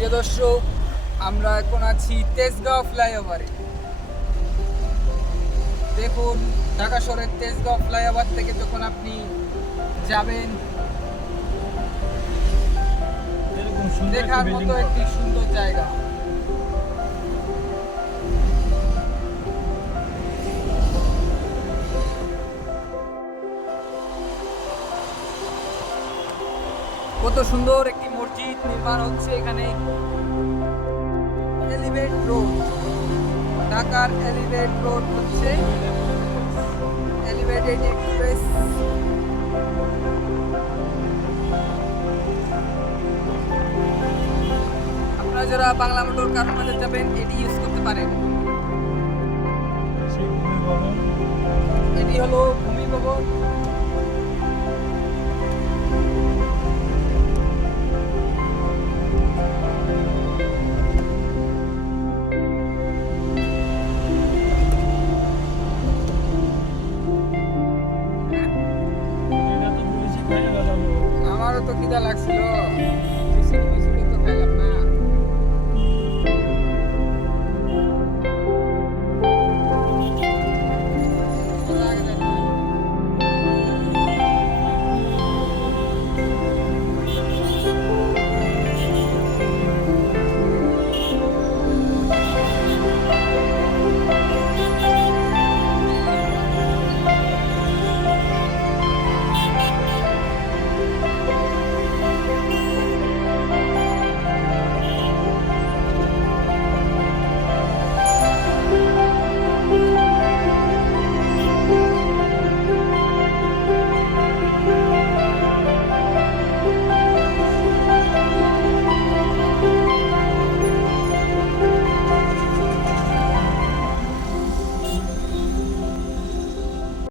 প্রিয় দর্শক, আমরা এখন আছি তেজগাঁও ফ্লাইওভারে। দেখুন, ঢাকা শহরের তেজগাঁও ফ্লাইওভার থেকে যখন আপনি যাবেন, দেখার মতো একটি সুন্দর জায়গা। কত সুন্দর একটি মসজিদ নির্মাণ হচ্ছে এখানে। এলিভেট রোড, ঢাকার এলিভেট রোড হচ্ছে এলিভেটেড এক্সপ্রেস। আপনারা যারা বাংলা মোটর কারখানাতে যাবেন, এটি ইউজ করতে পারেন। এটি হলো ভূমি ভবন। আমারও তো খিদা লাগছিল, তো খাইলাম।